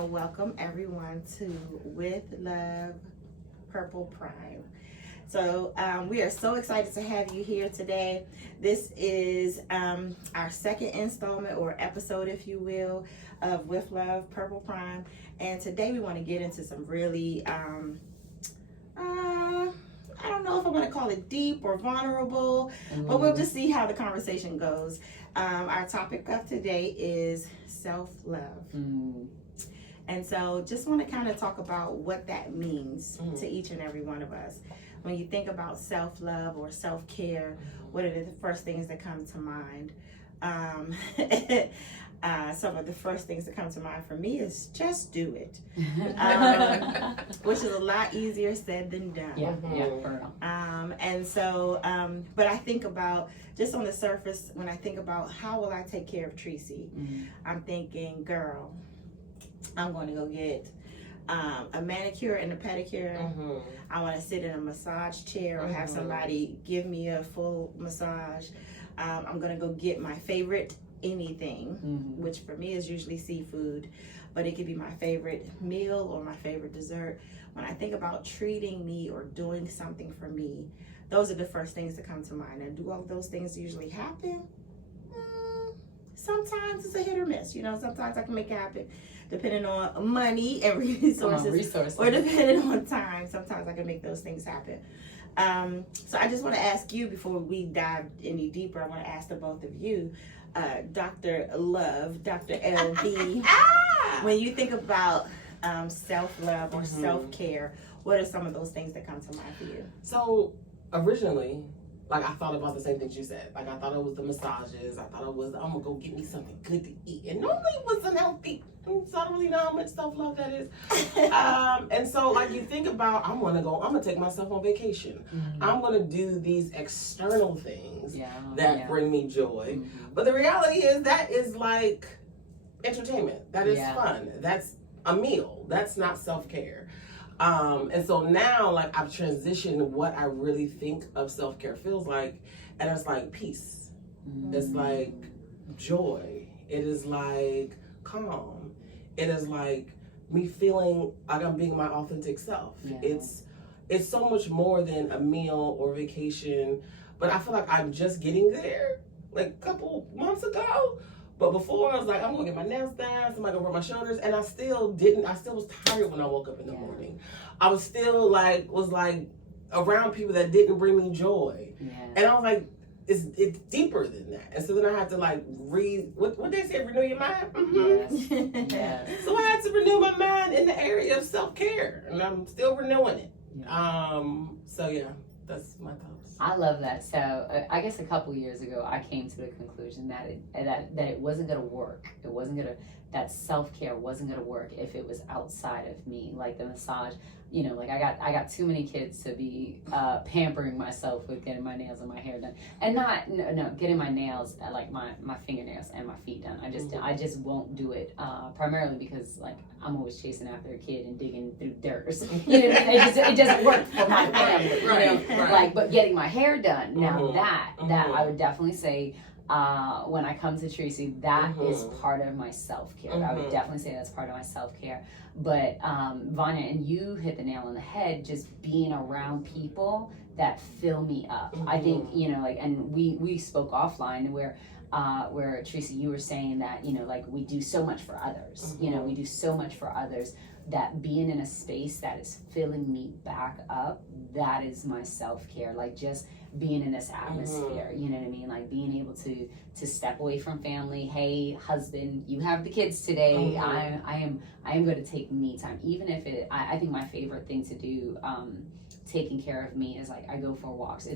to welcome everyone to With Love Purple Prime. So we are so excited to have you here today. This is our second installment or episode, if you will, of With Love Purple Prime. And today we want to get into some really, I don't know if I'm going to call it deep or vulnerable, but we'll just see how the conversation goes. Our topic of today is self-love. And so just want to kind of talk about what that means to each and every one of us. When you think about self-love or self-care, what are the first things that come to mind? Some of the first things that come to mind for me is just do it, which is a lot easier said than done. And so, but I think about, just on the surface, when I think about how will I take care of Tracy, I'm thinking, girl, I'm going to go get a manicure and a pedicure. I want to sit in a massage chair or have somebody give me a full massage. I'm going to go get my favorite anything, which for me is usually seafood, but it could be my favorite meal or my favorite dessert. When I think about treating me or doing something for me, those are the first things that come to mind. And do all of those things usually happen? Sometimes it's a hit or miss. You know, sometimes I can make it happen depending on money and resources. Or depending on time. Sometimes I can make those things happen. So I just want to ask you, before we dive any deeper, I want to ask the both of you, Dr. Love, Dr. LB, when you think about self-love or self-care, what are some of those things that come to mind for you? So originally, like, I thought about the same things you said. Like, I thought it was the massages. I thought it was, I'm going to go get me something good to eat. And normally it was unhealthy. So I don't really know how much self-love that is. And so, like, you think about, I'm going to take myself on vacation. I'm going to do these external things that bring me joy. But the reality is that is like entertainment. That is fun. That's a meal. That's not self-care. And so now, like, I've transitioned what I really think of self-care feels like, and it's like peace. It's like joy. It is like calm. It is like me feeling like I'm being my authentic self. It's so much more than a meal or vacation, but I feel like I'm just getting there, like a couple months ago. But before, I was like, I'm gonna get my nails done, somebody gonna rub my shoulders, and I still was tired when I woke up in the morning. I was still was around people that didn't bring me joy. And I was like, it's deeper than that. And so then I had to what they say, renew your mind? So I had to renew my mind in the area of self-care, and I'm still renewing it. So yeah, that's my thoughts. I love that. So I guess a couple years ago, I came to the conclusion that it wasn't going to work. That self-care wasn't going to work if it was outside of me, like the massage. You know, like I got too many kids to be pampering myself with getting my nails and my hair done, and getting my nails, like my fingernails and my feet done. I just won't do it, primarily because, like, I'm always chasing after a kid and digging through dirt or something. You know what I mean? It doesn't work for my family. Right. Like, but getting my hair done, now that I would definitely say, when I come to Tracy, that is part of my self-care. I would definitely say that's part of my self-care. But Vanya, and you hit the nail on the head, just being around people that fill me up. I think, you know, like, and we spoke offline where Tracy, you were saying that, you know, like, we do so much for others. You know, we do so much for others, that being in a space that is filling me back up, that is my self-care. Like, just being in this atmosphere, you know what I mean? Like, being able to step away from family. Hey, husband, you have the kids today. I am going to take me time. Even if I think my favorite thing to do, taking care of me, is like, I go for walks. I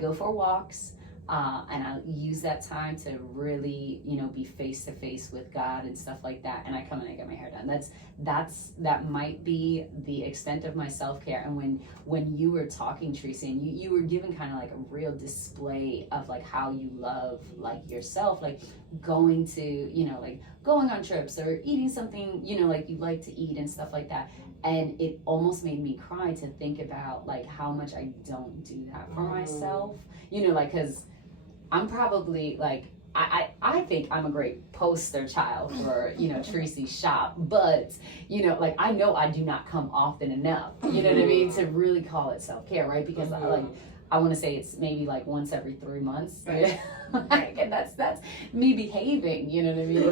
go for walks. And I use that time to really, you know, be face to face with God and stuff like that. And I come and I get my hair done. That might be the extent of my self-care. And when you were talking, Tracy, and you were giving kind of like a real display of like how you love like yourself, like going to, you know, like going on trips or eating something, you know, like you like to eat and stuff like that. And it almost made me cry to think about like how much I don't do that for myself, you know, like, cause I'm probably like I think I'm a great poster child for, Tracy's shop, but, like, I know I do not come often enough, you know what I mean, to really call it self-care, right? Because I want to say it's maybe like once every 3 months. Right. Like, and that's me behaving, you know what I mean?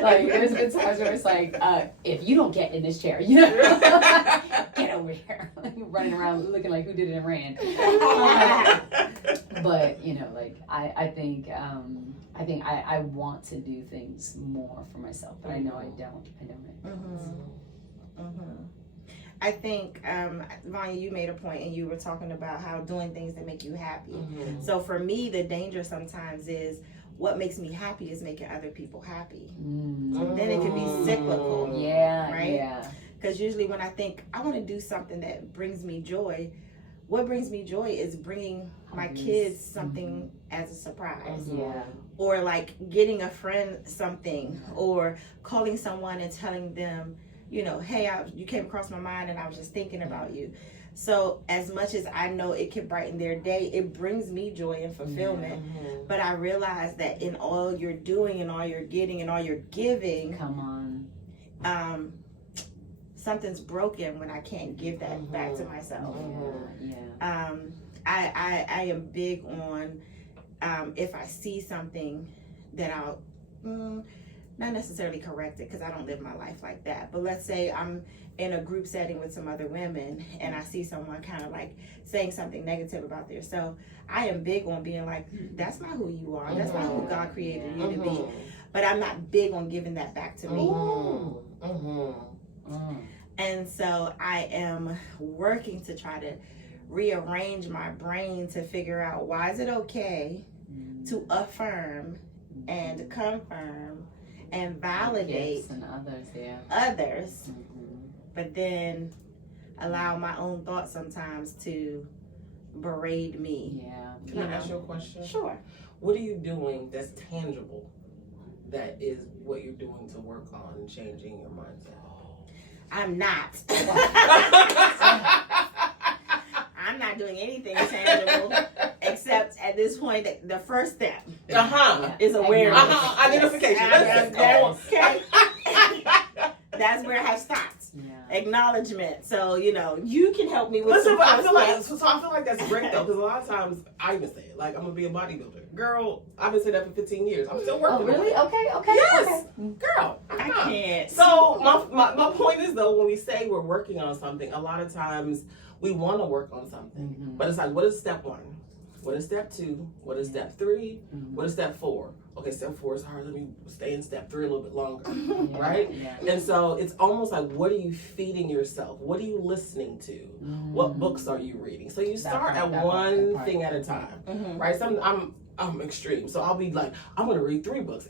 Like there's been times where it's like, if you don't get in this chair, get over here. Like, running around looking like who did it and ran. But, like, I think I want to do things more for myself, but I know I don't. I think, Vanya, you made a point and you were talking about how doing things that make you happy. So for me, the danger sometimes is what makes me happy is making other people happy. Then it can be cyclical. Yeah. Right? Yeah. Because usually when I think I want to do something that brings me joy, what brings me joy is bringing my kids something as a surprise. Yeah. Or like getting a friend something, or calling someone and telling them, hey, you came across my mind and I was just thinking about you. So as much as I know it can brighten their day, it brings me joy and fulfillment. But I realize that in all you're doing and all you're getting and all you're giving, something's broken when I can't give that back to myself. I am big on if I see something that I'll not necessarily correct it, because I don't live my life like that, but let's say I'm in a group setting with some other women and I see someone kind of like saying something negative about themselves, I am big on being like, that's not who you are, that's not who God created you to be. But I'm not big on giving that back to me. And so I am working to try to rearrange my brain to figure out, why is it okay to affirm and confirm and validate others, but then allow my own thoughts sometimes to berate me. Can I ask you a question? Sure. What are you doing that's tangible, that is what you're doing to work on changing your mindset? I'm not. I'm not doing anything tangible, except at this point, the first step is awareness. Identification. That's where I have stopped. Acknowledgement. So, you can help me with Listen, some I feel like that's great though, because a lot of times I even say it, like, I'm gonna be a bodybuilder. Girl, I've been saying that for 15 years. I'm still working. Oh, really? Okay. Yes. Girl, I can't. So my point is though, when we say we're working on something, a lot of times we want to work on something, but it's like, what is step 1? What is step 2? What is step 3? What is step 4? Okay, step 4 is hard. Let me stay in step 3 a little bit longer, right? And so it's almost like, what are you feeding yourself? What are you listening to? What books are you reading? So you start at one thing at a time, right? I'm extreme, so I'll be like, I'm going to read 3 books,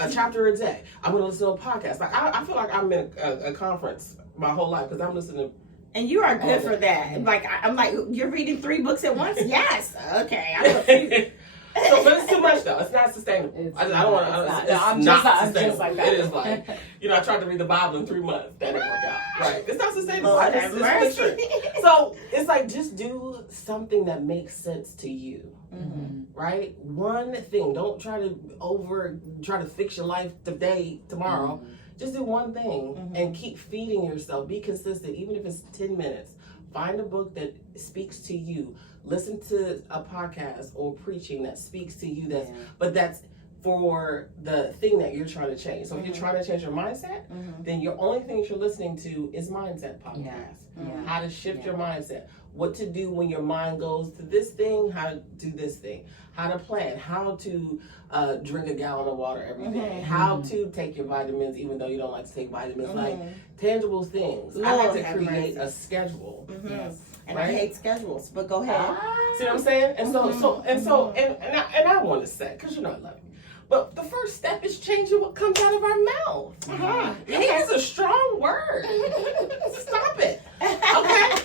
a chapter a day. I'm going to listen to a podcast. Like I feel like I'm in a conference my whole life because I'm listening to. And you are good for that. Like, I'm like, you're reading 3 books at once? Yes. Okay. So, but it's too much though. It's not sustainable. I don't want to. I'm just like that. It is like, I tried to read the Bible in 3 months. That didn't work out. Right? It's not sustainable. It's so it's like, just do something that makes sense to you. Right? One thing. Don't try to fix your life tomorrow. Just do one thing and keep feeding yourself. Be consistent, even if it's 10 minutes. Find a book that speaks to you. Listen to a podcast or preaching that speaks to you. But that's for the thing that you're trying to change. So if you're trying to change your mindset, then your only thing you're listening to is mindset podcasts. How to shift your mindset. What to do when your mind goes to this thing, how to do this thing. How to plan, how to drink a gallon of water every day, how to take your vitamins even though you don't like to take vitamins, like tangible things. I had to create a schedule. And I hate schedules, but go ahead. See what I'm saying? And I want to say, because I love you, but the first step is changing what comes out of our mouth. Hate is a strong word. Stop it. Okay?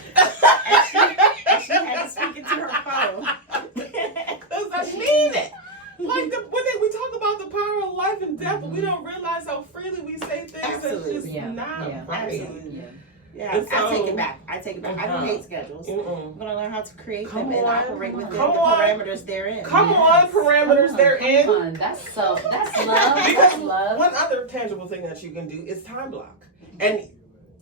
and she had to speak into her phone. Because I mean it. Like, when we talk about the power of life and death, but we don't realize how freely we say things. It's just not right. Yeah, I take it back. I don't hate schedules. I'm gonna learn how to create them and operate within the parameters they're in. Parameters they're in. That's love. That's love. One other tangible thing that you can do is time block. And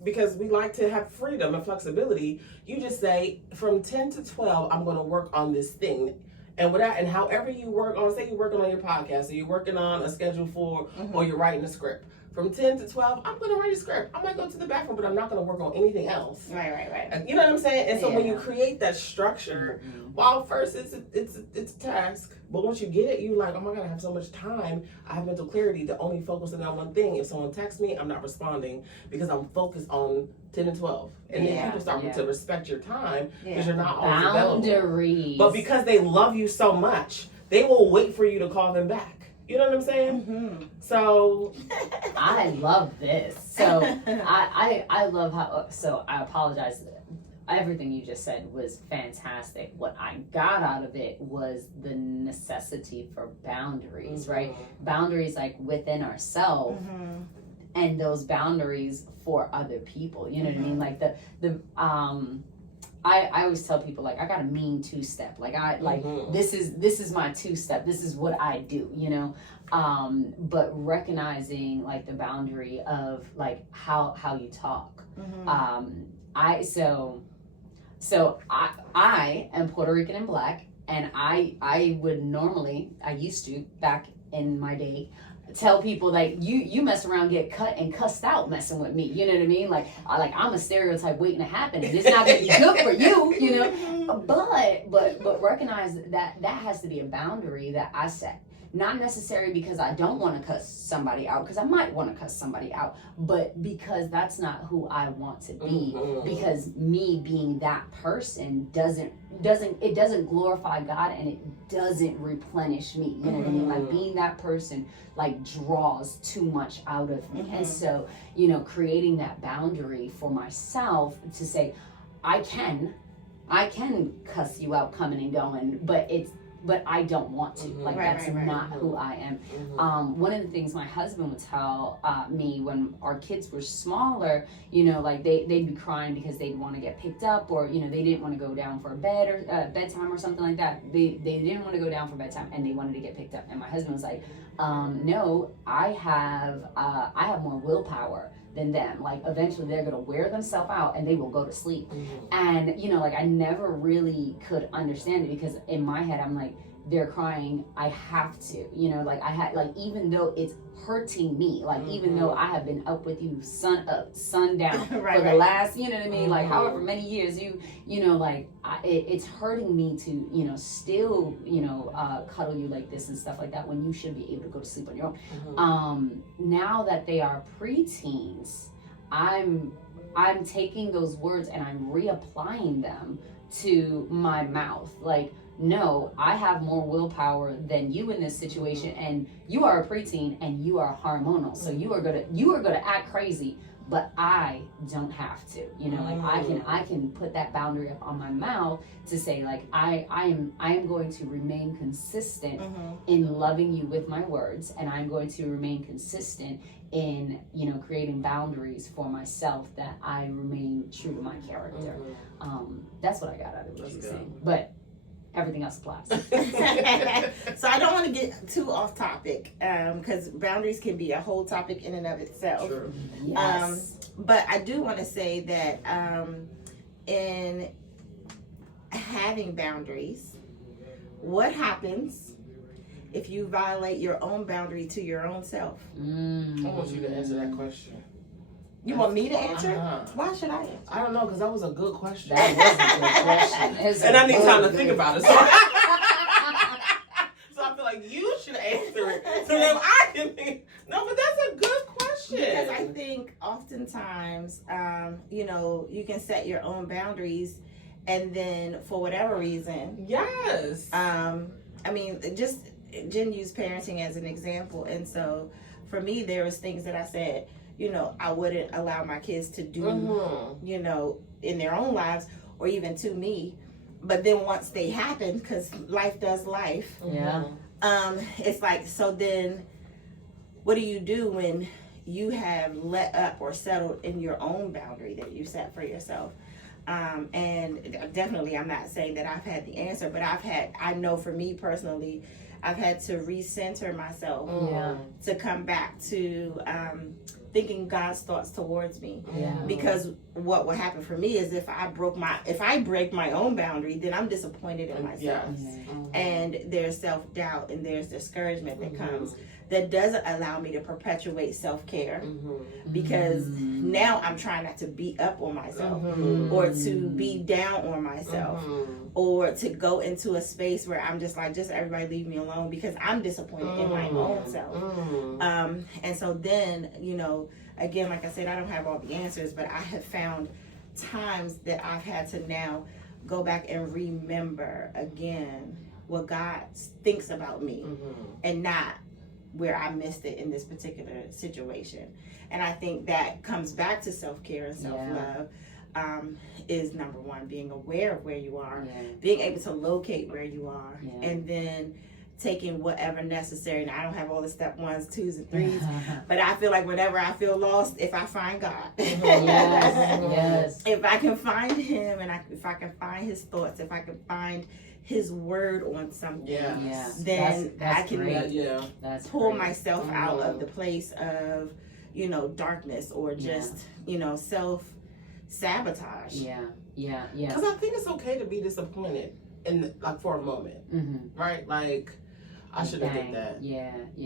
because we like to have freedom and flexibility, you just say from 10 to 12, I'm going to work on this thing. And however you work on, say you're working on your podcast, or you're working on a schedule for, or you're writing a script. From 10 to 12, I'm going to write a script. I might go to the bathroom, but I'm not going to work on anything else. Right. You know what I'm saying? And so when you create that structure, while first it's a task, but once you get it, you're like, oh my God, I have so much time. I have mental clarity to only focus on one thing. If someone texts me, I'm not responding because I'm focused on 10 and 12. And then people start to respect your time because you're not always available. But because they love you so much, they will wait for you to call them back. You know what I'm saying? So I love this. So I love how. So I apologize. Everything you just said was fantastic. What I got out of it was the necessity for boundaries, right? Boundaries like within ourselves, and those boundaries for other people. You know what I mean? Like I always tell people, like, I got a mean 2-step. Like this is my 2-step. This is what I do, you know? But recognizing like the boundary of like how you talk. I am Puerto Rican and Black, and I used to back in my day tell people like you mess around, get cut and cussed out messing with me. You know what I mean? Like I'm a stereotype waiting to happen, and it's not gonna be good for you. You know, but recognize that has to be a boundary that I set. Not necessarily because I don't want to cuss somebody out, because I might want to cuss somebody out, but because that's not who I want to be. Because me being that person doesn't glorify God, and it doesn't replenish me. You know what I mean? Like being that person like draws too much out of me. And so, you know, creating that boundary for myself to say, I can cuss you out coming and going, but I don't want to. Like that's not who I am. One of the things my husband would tell me when our kids were smaller, you know, like they'd be crying because they'd want to get picked up, or you know, they didn't want to go down for bed or bedtime or something like that. They didn't want to go down for bedtime, and they wanted to get picked up. And my husband was like, no, I have more willpower than them. Like eventually they're gonna wear themselves out and they will go to sleep. And you know, like I never really could understand it, because in my head I'm like, they're crying, I have to, you know, like I had, like, even though it's hurting me, like even though I have been up with you sun up, sun down for the last, you know what I mean, like however many years, you know, like it's hurting me to, you know, still, you know, cuddle you like this and stuff like that when you should be able to go to sleep on your own. Now that they are preteens, I'm taking those words and I'm reapplying them to my mouth. Like, no, I have more willpower than you in this situation, and you are a preteen and you are hormonal, so you are gonna act crazy, but I don't have to. You know, like I can put that boundary up on my mouth to say, like, I am going to remain consistent in loving you with my words, and I'm going to remain consistent in, you know, creating boundaries for myself, that I remain true to my character. That's what I got out of what you're saying. But everything else applies. So I don't want to get too off topic, because boundaries can be a whole topic in and of itself. Sure. Yes. But I do want to say that in having boundaries, what happens if you violate your own boundary to your own self? I want you to answer that question. You want me to answer? Why should I answer? I don't know, because that was a good question. That was a good question. And I need time to think about it. So, so I feel like you should answer it, so that I can think. No, but that's a good question. Because I think oftentimes, you know, you can set your own boundaries, and then for whatever reason, yes. I mean, just Jen used parenting as an example, and so for me, there was things that I said, you know, I wouldn't allow my kids to do, you know, in their own lives, or even to me. But then once they happen, because life does life, yeah. It's like, so then what do you do when you have let up or settled in your own boundary that you set for yourself. And definitely, I'm not saying that I've had the answer, but I know for me personally, I've had to recenter myself to come back to thinking God's thoughts towards me. Because what will happen for me is if I break my own boundary, then I'm disappointed in myself. And there's self-doubt and there's discouragement that comes that doesn't allow me to perpetuate self-care, because now I'm trying not to beat up on myself or to be down on myself or to go into a space where I'm just like, just everybody leave me alone because I'm disappointed in my own self. And so then, you know, again, like I said, I don't have all the answers, but I have found times that I've had to now go back and remember again what God thinks about me and not where I missed it in this particular situation. And I think that comes back to self-care and self-love. Is number one, being aware of where you are, being able to locate where you are, and then taking whatever necessary. Now, I don't have all the step 1s, 2s, and 3s, but I feel like whenever I feel lost, if I find God, if I can find Him, and if I can find His thoughts, if I can find His word on something, then that's I can pull myself out of the place of, you know, darkness or just, you know, self-sabotage. Because I think it's okay to be disappointed in, like, for a moment, right? Like, I should have did that.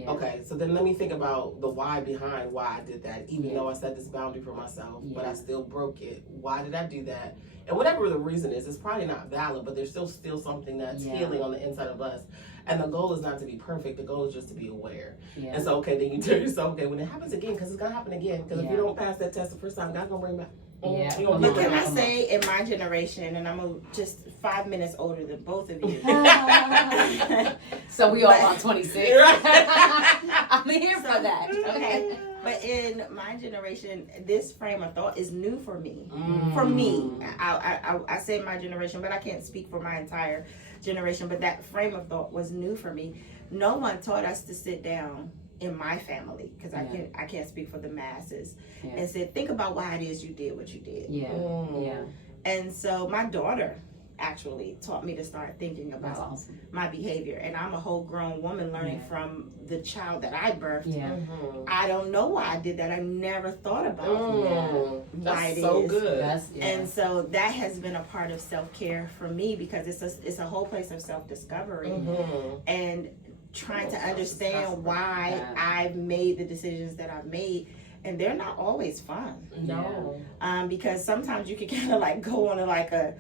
Okay, so then let me think about the why behind why I did that, even though I set this boundary for myself, but I still broke it. Why did I do that? And whatever the reason is, it's probably not valid, but there's still something that's healing on the inside of us. And the goal is not to be perfect. The goal is just to be aware. And so, okay, then you tell yourself, okay, when it happens again, because it's going to happen again, because if you don't pass that test the first time, God's going to bring back. But can I say, in my generation, and I'm just 5 minutes older than both of you. So we all about 26. I'm here for that. Okay. But in my generation, this frame of thought is new for me. For me, I say my generation, but I can't speak for my entire generation. But that frame of thought was new for me. No one taught us to sit down in my family, because I can't speak for the masses, and said, think about why it is you did what you did. And so my daughter actually taught me to start thinking about my behavior, and I'm a whole grown woman learning from the child that I birthed. I don't know why I did that. I never thought about why it so is. Good. And so that has been a part of self-care for me, because it's a whole place of self-discovery and trying to understand why I've made the decisions that I've made. And they're not always fun. Because sometimes you can kind of like go on like a,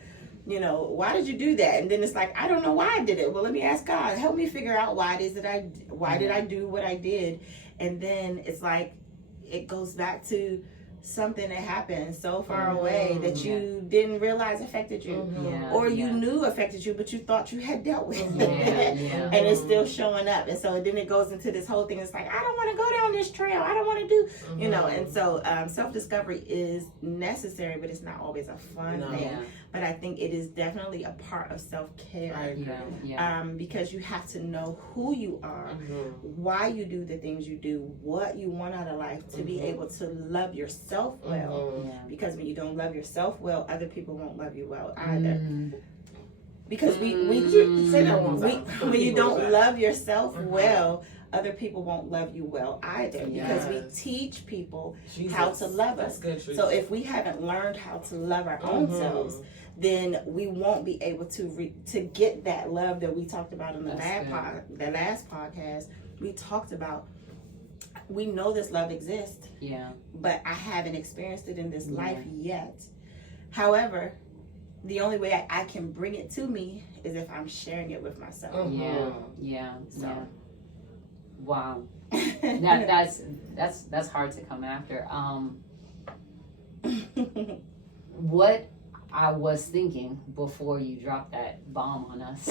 you know, why did you do that? And then it's like, I don't know why I did it. Well, let me ask God. Help me figure out why it is that why did I do what I did? And then it's like, it goes back to something that happened so far away that you didn't realize affected you, or you knew affected you, but you thought you had dealt with it, and it's still showing up. And so then it goes into this whole thing. It's like, I don't want to go down this trail. I don't want to do, you know. And so self-discovery is necessary, but it's not always a fun thing. But I think it is definitely a part of self-care, because you have to know who you are, why you do the things you do, what you want out of life, to be able to love yourself well. Because when you don't love yourself well, other people won't love you well either. Because when you don't love yourself well, other people won't love you well either, because we teach people how to love us. So if we haven't learned how to love our own selves, then we won't be able to get that love that we talked about in the last podcast. We talked about, we know this love exists, but I haven't experienced it in this life yet. However, the only way I can bring it to me is if I'm sharing it with myself. Wow. That's hard to come after. What I was thinking before you dropped that bomb on us,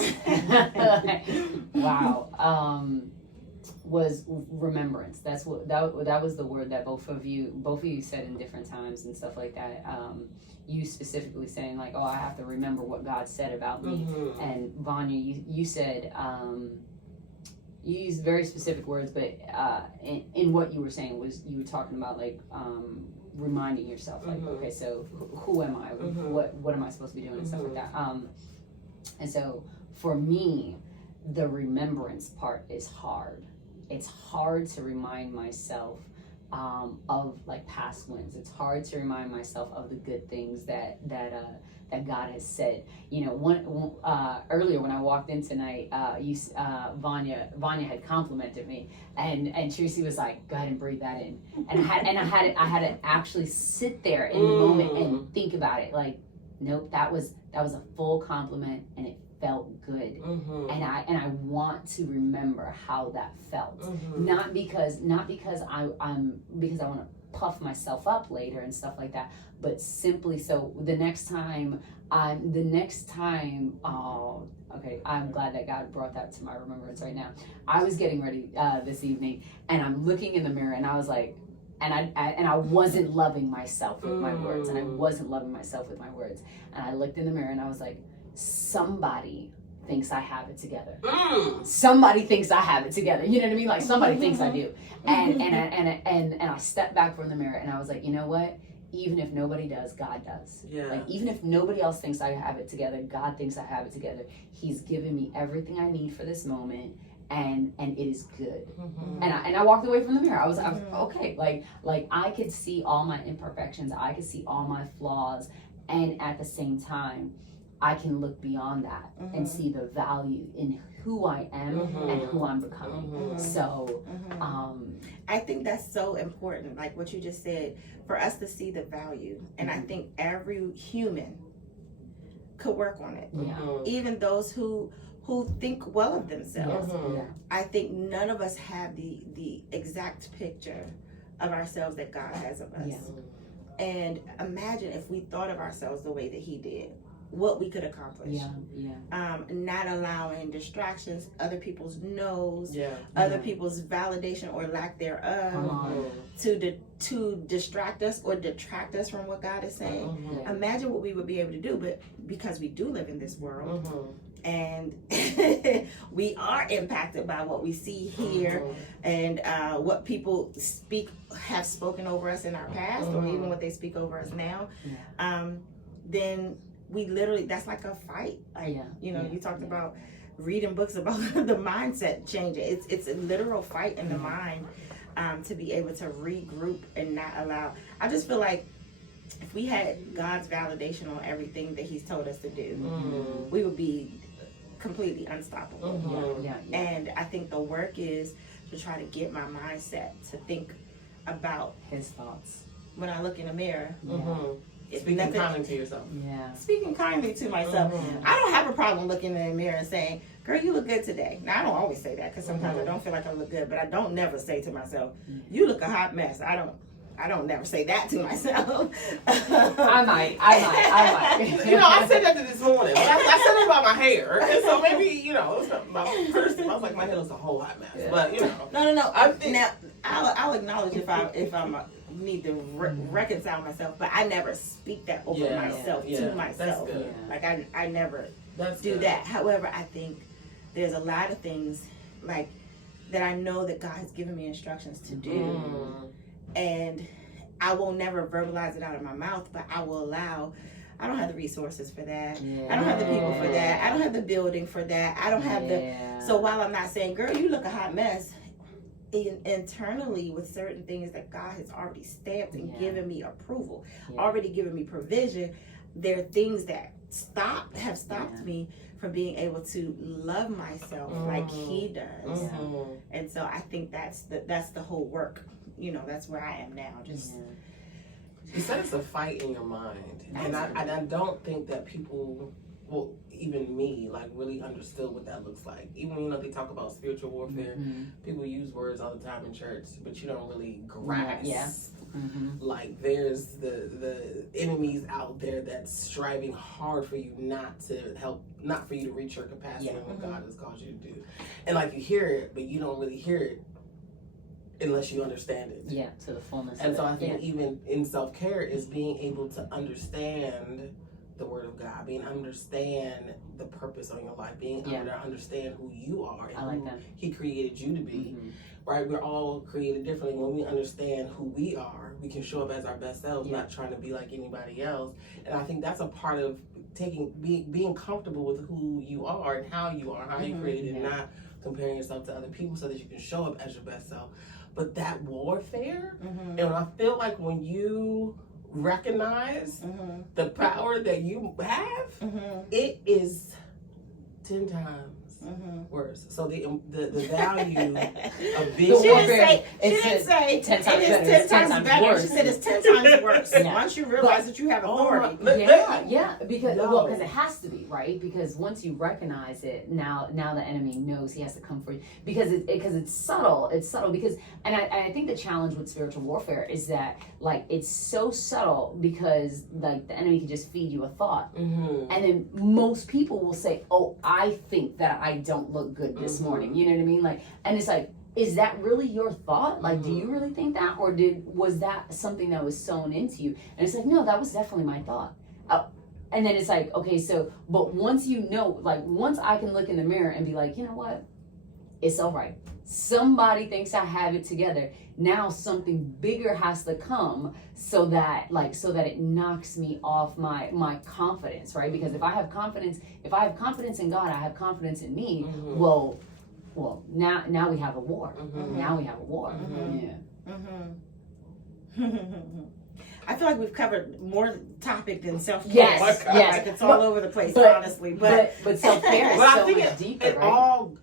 was remembrance. That was the word that both of you said in different times and stuff like that. You specifically saying like, oh, I have to remember what God said about me. And Vanya, you said you used very specific words, but in what you were saying was you were talking about like reminding yourself, like, okay, so who am I? What am I supposed to be doing and stuff like that. And so for me, the remembrance part is hard. It's hard to remind myself of like past wins. It's hard to remind myself of the good things that God has said. You know, earlier when I walked in tonight, Vanya had complimented me, and Tracy was like, "Go ahead and breathe that in." And I had to actually sit there in the moment and think about it. Like, nope, that was a full compliment, and it felt good. And I want to remember how that felt. Not because I want to puff myself up later and stuff like that, but simply so the next time, okay, I'm glad that God brought that to my remembrance right now. I was getting ready this evening, and I'm looking in the mirror, and I was like, and I wasn't loving myself with my words, and I wasn't loving myself with my words, and I looked in the mirror, and I was like, somebody thinks I have it together. Somebody thinks I have it together. You know what I mean? Like, somebody thinks I do. And I stepped back from the mirror, and I was like, you know what? Even if nobody does, God does. Yeah. Like, even if nobody else thinks I have it together, God thinks I have it together. He's given me everything I need for this moment, and it is good. And I walked away from the mirror. I was okay. Like I could see all my imperfections. I could see all my flaws, and at the same time, I can look beyond that and see the value in who I am and who I'm becoming. So, I think that's so important, like what you just said, for us to see the value. And I think every human could work on it. Even those who think well of themselves. I think none of us have the exact picture of ourselves that God has of us. And imagine if we thought of ourselves the way that He did, what we could accomplish. Not allowing distractions, other people's no's, other people's validation or lack thereof to distract us or detract us from what God is saying. Imagine what we would be able to do, but because we do live in this world, and we are impacted by what we see here and what people have spoken over us in our past, or even what they speak over us now, then we literally, that's like a fight. Like, you talked about reading books about the mindset changing. It's a literal fight in the mind to be able to regroup and not allow. I just feel like if we had God's validation on everything that He's told us to do, we would be completely unstoppable. And I think the work is to try to get my mindset to think about His thoughts when I look in the mirror. Speaking kindly to yourself. Speaking kindly to myself. I don't have a problem looking in the mirror and saying, girl, you look good today. Now, I don't always say that because sometimes I don't feel like I look good, but I don't never say to myself, you look a hot mess. I don't never say that to myself. I might. You know, I said that this morning. I said it about my hair. And so maybe, it was my first, I was like, my hair looks a whole hot mess. But, No. Now, I'll acknowledge if I'm need to reconcile myself, but I never speak that over myself to myself. That's good. Like I never do good. that. However, I think there's a lot of things like that I know that God has given me instructions to do, and I will never verbalize it out of my mouth, but I will allow. I don't have the resources for that. I don't have the people for that. I don't have the building for that. I don't have so while I'm not saying, girl, you look a hot mess, internally with certain things that God has already stamped and given me approval, already given me provision, there are things that have stopped me from being able to love myself like He does. And so I think that's the whole work. That's where I am now. Just you said it's a fight in your mind, and I don't think that people, well, even me, like really understood what that looks like. Even they talk about spiritual warfare, people use words all the time in church, but you don't really grasp. Like there's the enemies out there that's striving hard for you not for you to reach your capacity and what God has called you to do. And like you hear it, but you don't really hear it unless you understand it. To the fullness. And so I think even in self-care is being able to understand the word of God, being understand the purpose on your life, being able to understand who you are and who he created you to be. Right? We're all created differently. When we understand who we are, we can show up as our best selves, not trying to be like anybody else. And I think that's a part of being comfortable with who you are and how you are, how you're created, and not comparing yourself to other people so that you can show up as your best self. But that warfare, and I feel like when you recognize the power that you have, it is 10 times worse. So the value of being she didn't say 10 times it is 10 times better. worse. She said it's 10 times worse. Once you realize that you have authority. Because it has to be, right? Because once you recognize it, now the enemy knows he has to come for you, because it's subtle. It's subtle because, and I think the challenge with spiritual warfare is that, like, it's so subtle because, like, the enemy can just feed you a thought, and then most people will say, "Oh, I think that I don't look good this morning." You know what I mean? Like, and it's like, is that really your thought? Like, do you really think that, or was that something that was sown into you? And it's like, no, that was definitely my thought. And then it's like, okay, so, but once you know, like, once I can look in the mirror and be like, you know what? It's all right. Somebody thinks I have it together. Now something bigger has to come so that it knocks me off my confidence, right? Because if I have confidence in God, I have confidence in me. Well, now we have a war. Now we have a war. I feel like we've covered more topic than self-care. Yes. Like it's all over the place, honestly. But self-care is so much deeper, right? All,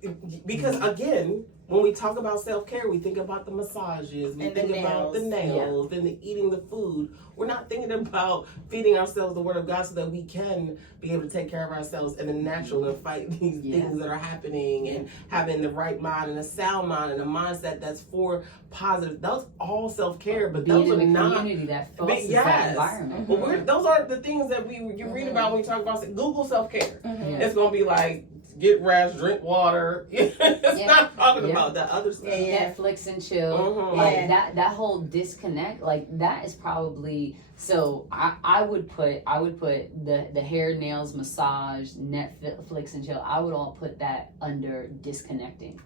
because again, when we talk about self-care, we think about the massages, we think about the nails, and the eating the food. We're not thinking about feeding ourselves the word of God so that we can be able to take care of ourselves in the natural and fight these things that are happening, and having the right mind and a sound mind and a mindset that's for positive. Those all self-care, but being those are in a not community that fosters that environment. But those aren't the things that you read about when you talk about Google self-care. It's gonna be like, get rest, drink water. It's not talking about that other stuff. Netflix and chill. Like that whole disconnect, like that is probably, so I would put the hair, nails, massage, Netflix and chill, I would all put that under disconnecting.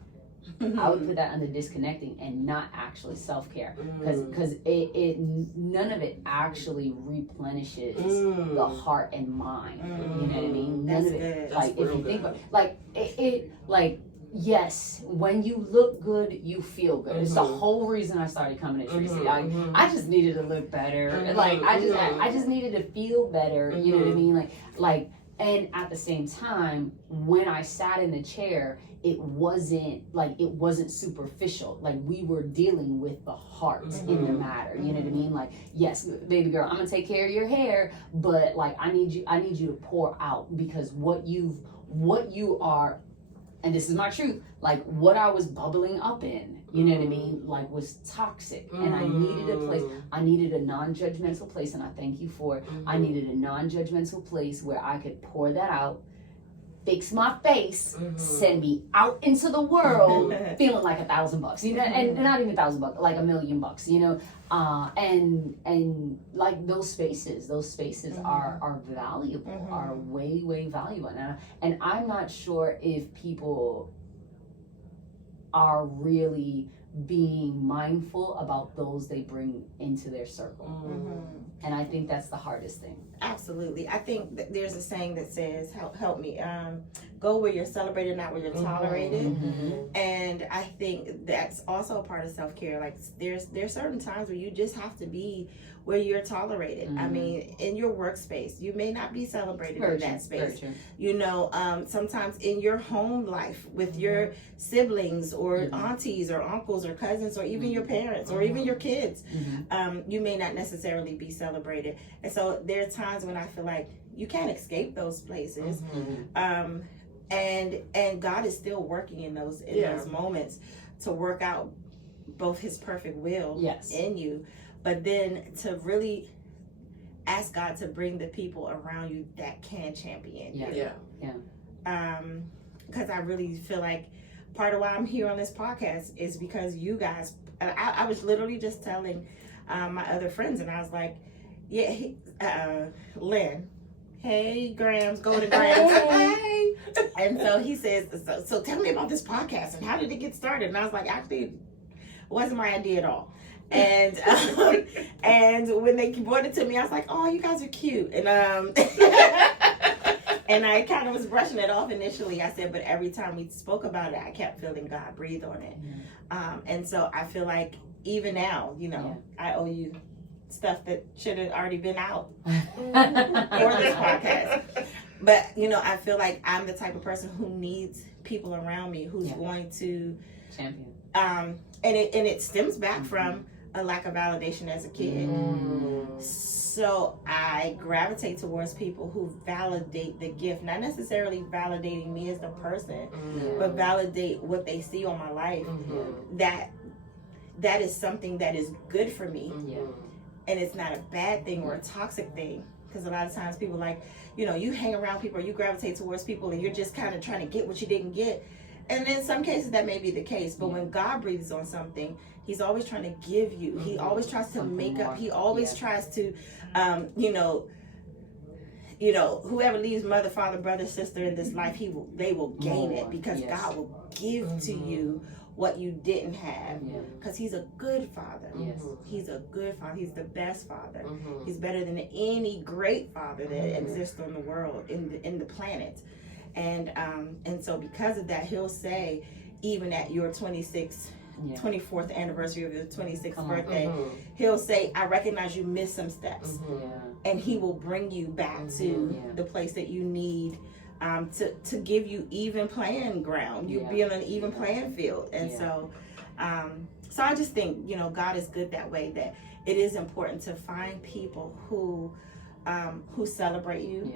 I would put that under disconnecting and not actually self-care, because it none of it actually replenishes the heart and mind. You know what I mean? None of it. Like, if you think about, like, it like, yes, when you look good, you feel good. It's the whole reason I started coming to Tracy. I just needed to look better. Like, I just needed to feel better. You know what I mean? Like, and at the same time, when I sat in the chair, it wasn't superficial. Like, we were dealing with the heart in the matter. You know what I mean? Like, yes, baby girl, I'm gonna take care of your hair, but like, I need you to pour out, because what you are, and this is my truth, like, what I was bubbling up in, you know what I mean, like, was toxic. And I needed a place, I needed a non-judgmental place, and I thank you for it. I needed a non-judgmental place where I could pour that out, fix my face, send me out into the world feeling like $1,000, you know, and not even $1,000, like $1 million, you know, and like those spaces are valuable, are way valuable, and I'm not sure if people are really being mindful about those they bring into their circle. And I think that's the hardest thing. Absolutely. I think there's a saying that says, help me, go where you're celebrated, not where you're tolerated. And I think that's also a part of self-care. Like, there's certain times where you just have to be where you're tolerated. I mean, in your workspace, you may not be celebrated in that space. You know, sometimes in your home life with your siblings or aunties or uncles or cousins or even your parents or even your kids, you may not necessarily be celebrated. And so there are times when I feel like you can't escape those places. And God is still working in those moments to work out both his perfect will in you, but then to really ask God to bring the people around you that can champion you. Because I really feel like part of why I'm here on this podcast is because you guys, I was literally just telling my other friends, and I was like, Lynn, Hey, Grams, go to Grams. Hey. And so he says, so tell me about this podcast and how did it get started? And I was like, actually, it wasn't my idea at all. And and when they brought it to me, I was like, oh, you guys are cute. And and I kind of was brushing it off initially. I said, but every time we spoke about it, I kept feeling God breathe on it. And so I feel like even now, you know, I owe you stuff that should have already been out for this podcast. But, you know, I feel like I'm the type of person who needs people around me who's going to champion. And it stems back from a lack of validation as a kid. So I gravitate towards people who validate the gift, not necessarily validating me as the person, but validate what they see on my life. That is something that is good for me. And it's not a bad thing or a toxic thing. Because a lot of times people like, you know, you hang around people or you gravitate towards people and you're just kind of trying to get what you didn't get. And in some cases that may be the case. But when God breathes on something, he's always trying to give you. He always tries to make up. He always tries to, you know, whoever leaves mother, father, brother, sister in this life, they will gain it because God will give to you what you didn't have, because he's a good father. He's a good father. He's the best father. He's better than any great father that exists on the world, in the planet. And so because of that, he'll say, even at your 24th anniversary of your 26th birthday, he'll say, I recognize you missed some steps, and he will bring you back to the place that you need, to give you even playing ground. You'll be on an even playing field. And so I just think, you know, God is good that way, that it is important to find people who celebrate you,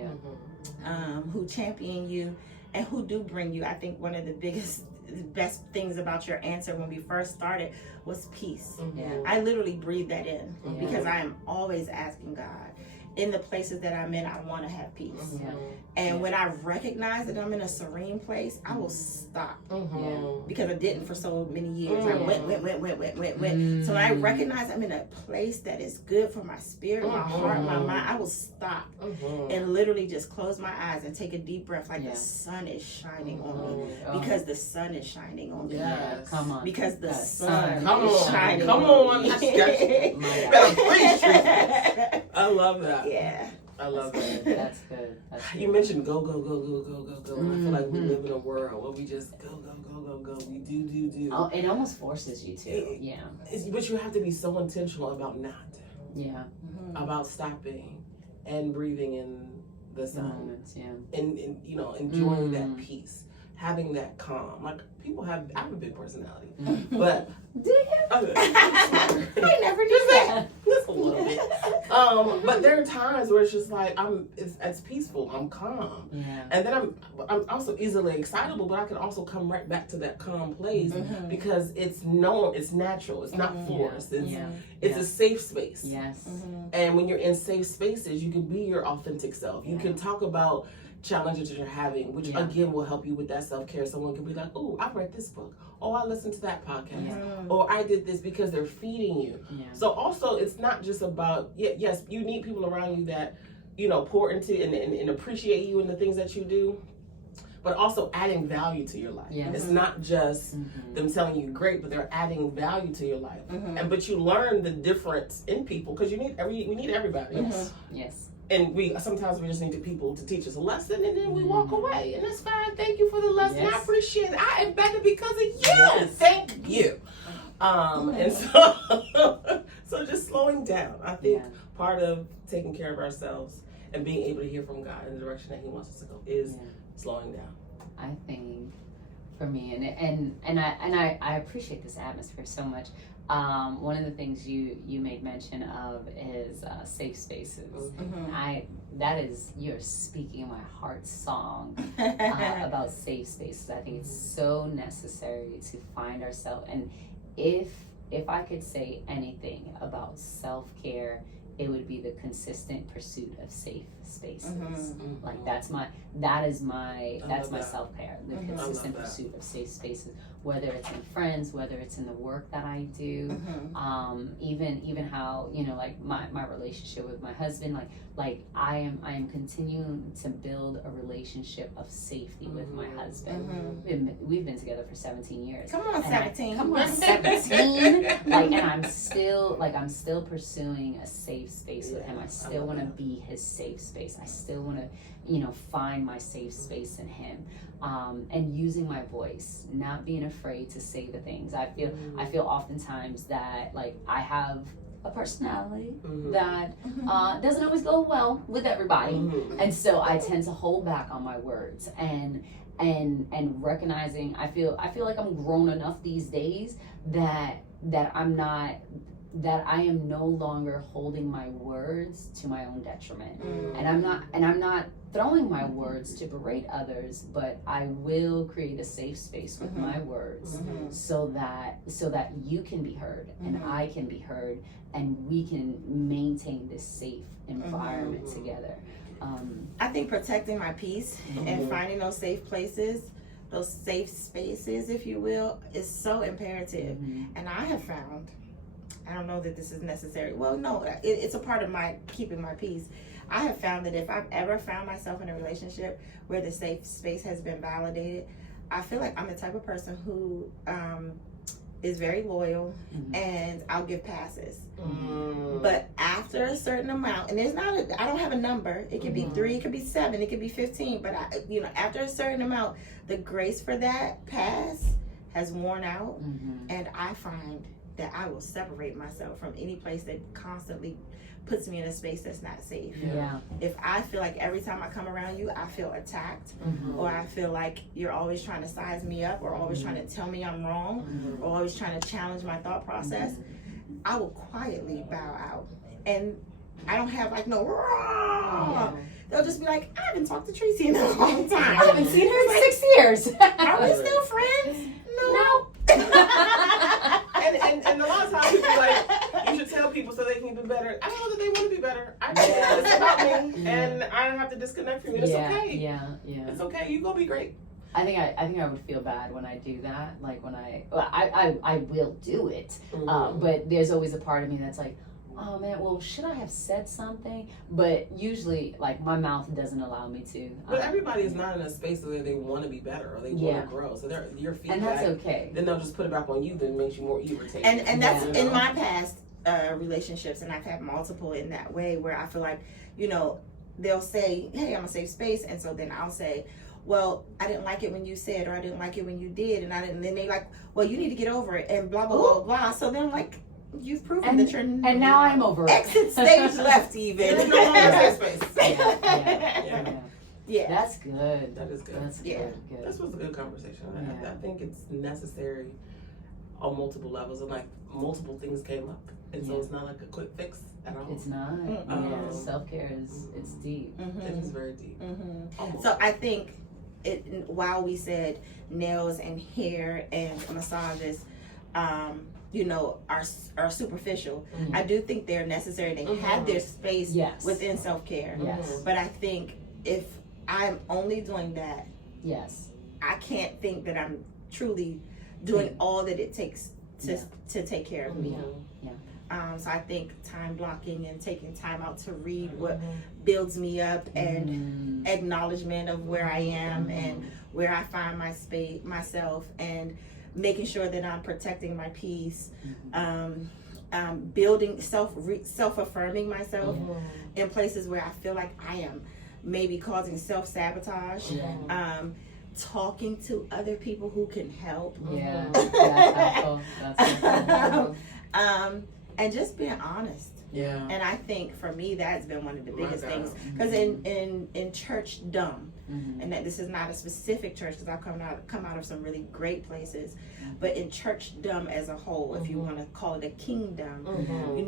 who champion you, and who do bring you. I think one of the best things about your answer when we first started was peace. I literally breathe that in because I am always asking God, in the places that I'm in, I want to have peace. And when I recognize that I'm in a serene place, I will stop. Because I didn't for so many years. I went. So when I recognize I'm in a place that is good for my spirit, my heart, my mind, I will stop and literally just close my eyes and take a deep breath, like the sun is shining on me. Because the sun is shining on me. Come on. Because the sun is shining on me. I love that. I love that. That's good. You mentioned go. And I feel like we live in a world where we just go. We do. Oh, it almost forces you to. But you have to be so intentional about not. About stopping and breathing in the sun. Moments, and you know, enjoying that peace. Having that calm. Like, I have a big personality. But do you? I never knew that. Just a little bit. But there are times where it's just like it's peaceful. I'm calm. And then I'm also easily excitable, but I can also come right back to that calm place because it's known, it's natural, it's not forced. It's a safe space. And when you're in safe spaces, you can be your authentic self. You can talk about challenges that you're having, which again will help you with that self-care. Someone can be like, oh, I read this book. Oh, I listened to that podcast. Or I did this, because they're feeding you. So also, it's not just about, yes, you need people around you that, you know, pour into and appreciate you and the things that you do, but also adding value to your life. It's not just them telling you great, but they're adding value to your life. But you learn the difference in people, because we need everybody. And sometimes we just need people to teach us a lesson, and then we walk away, and that's fine. Thank you for the lesson. I appreciate it. I am better because of you. Thank you. And so just slowing down. I think part of taking care of ourselves and being able to hear from God in the direction that He wants us to go is slowing down. I think for me, and I appreciate this atmosphere so much. One of the things you made mention of is safe spaces. You're speaking in my heart song about safe spaces. I think it's so necessary to find ourselves. And if I could say anything about self-care, it would be the consistent pursuit of safe spaces. Like that is my self-care, the consistent pursuit of safe spaces, whether it's in friends, whether it's in the work that I do, even how, you know, like my relationship with my husband, like I am continuing to build a relationship of safety with my husband. We've been together for 17 years. Come on, 17. Come on, 17. Like, and I'm still pursuing a safe space with him. I still want to be his safe space. I still want to, you know, find my safe space in him. And using my voice, not being afraid to say the things. I feel oftentimes that, like, I have a personality that doesn't always go well with everybody, and so I tend to hold back on my words and recognizing I feel like I'm grown enough these days that I am no longer holding my words to my own detriment, and I'm not throwing my words to berate others, but I will create a safe space with my words so that you can be heard and I can be heard, and we can maintain this safe environment together. I think protecting my peace and finding those safe places, those safe spaces, if you will, is so imperative. And I have found, I don't know that this is necessary. Well, no, it's a part of my keeping my peace. I have found that if I've ever found myself in a relationship where the safe space has been validated, I feel like I'm the type of person who is very loyal and I'll give passes. But after a certain amount, and I don't have a number. It could be 3, it could be 7, it could be 15. But after a certain amount, the grace for that pass has worn out, and I find that I will separate myself from any place that constantly puts me in a space that's not safe. If I feel like every time I come around you, I feel attacked, or I feel like you're always trying to size me up, or always trying to tell me I'm wrong, or always trying to challenge my thought process, I will quietly bow out. And I don't have like no raw. They'll just be like, I haven't talked to Tracy in a long time. I haven't seen her in 6 years. Are we still friends? No. And a lot of times people like, you should tell people so they can be better. I don't know that they want to be better. I just it's about me, and I don't have to disconnect from you. It's okay. It's okay. You gonna be great. I think I would feel bad when I do that. Like when I will do it, but there's always a part of me that's like, oh man, well, should I have said something? But usually, like, my mouth doesn't allow me to. But everybody is not in a space where they want to be better or they want to grow. So your feedback, and that's okay. Then they'll just put it back on you. Then it makes you more irritated. And that's in my past relationships, and I've had multiple in that way where I feel like, you know, they'll say, hey, I'm a safe space, and so then I'll say, well, I didn't like it when you said, or I didn't like it when you did, and then they like, well, you need to get over it, and blah blah blah blah. So then like, you've proven that you're and now I'm over it. Exit stage left even. No longer safe space. Yeah. That's good. That is good. That's good. This was a good conversation. I think it's necessary on multiple levels, and like multiple things came up, and so it's not like a quick fix at all. It's not. Self-care it's deep. It is very deep. So I think while we said nails and hair and massages, you know, are superficial, I do think they're necessary. They have their space within self-care. But I think if I'm only doing that, I can't think that I'm truly doing all that it takes to take care of me. So I think time blocking and taking time out to read what builds me up, and acknowledgement of where I am and where I find myself, and making sure that I'm protecting my peace, building self-affirming myself in places where I feel like I am maybe causing self-sabotage, talking to other people who can help. That's helpful. And just being honest. And I think for me that's been one of the biggest things, because in churchdom, and that this is not a specific church, because I've come out of some really great places, but in churchdom as a whole, if you want to call it a kingdom,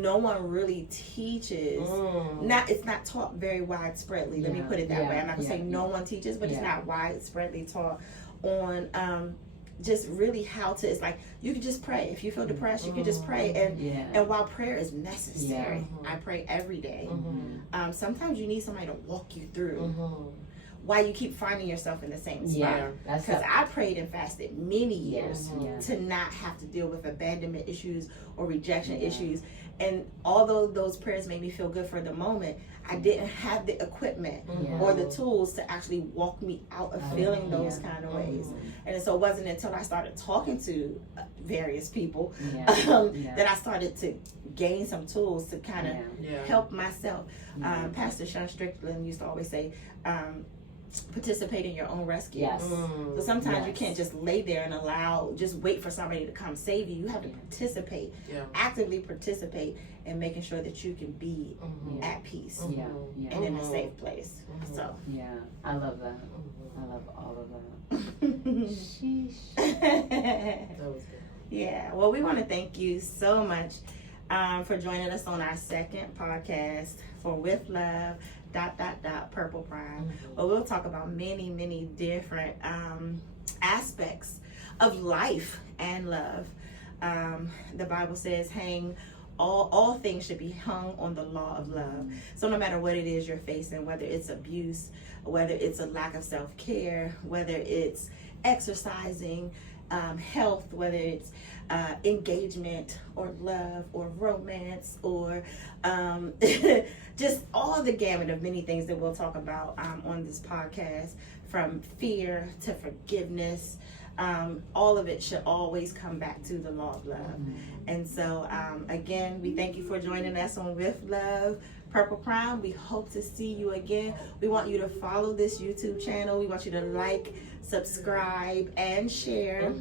no one really teaches. It's not taught very widespreadly. Let me put it that way. I'm not gonna say no one teaches, but it's not widespreadly taught on just really how to, it's like you can just pray. If you feel depressed, you can just pray. And while prayer is necessary, I pray every day. Sometimes you need somebody to walk you through why you keep finding yourself in the same spot. Because I prayed and fasted many years to not have to deal with abandonment issues or rejection issues. And although those prayers made me feel good for the moment, I didn't have the equipment or the tools to actually walk me out of feeling those kind of ways. And so it wasn't until I started talking to various people that I started to gain some tools to kind of help myself. Pastor Sean Strickland used to always say, participate in your own rescue. So sometimes you can't just lay there and just wait for somebody to come save you. You have to participate, actively participate in making sure that you can be at peace and in a safe place. So I love that. I love all of that. Sheesh. That was good. Yeah, well, we want to thank you so much for joining us on our second podcast for With Love, ... Purple Prime. Well, we'll talk about many different aspects of life and love. The Bible says all things should be hung on the law of love. So no matter what it is you're facing, whether it's abuse, whether it's a lack of self-care, whether it's exercising, health, whether it's engagement or love or romance or just all the gamut of many things that we'll talk about on this podcast, from fear to forgiveness. All of it should always come back to the law of love. And so again, we thank you for joining us on With Love, Purple Prime. We hope to see you again. We want you to follow this YouTube channel. We want you to like, subscribe, and share.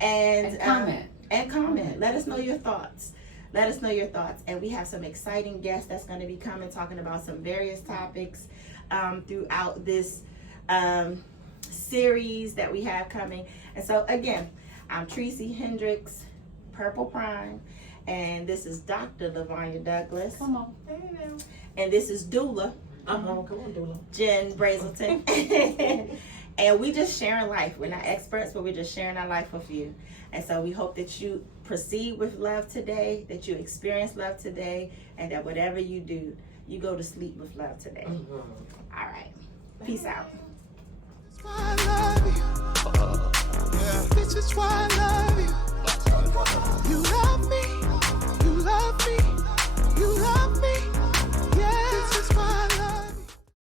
And comment. Let us know your thoughts. And we have some exciting guests that's going to be coming, talking about some various topics throughout this series that we have coming. And so again, I'm Tracy Hendricks, Purple Prime, and this is Dr. LaVonya Douglas. Come on. Hey now. And this is doula. Come on, doula. Jenn Brazelton. And we just sharing life. We're not experts, but we're just sharing our life with you. And so we hope that you proceed with love today, that you experience love today, and that whatever you do, you go to sleep with love today. All right. Peace out. This is why I love you. This is why I love you.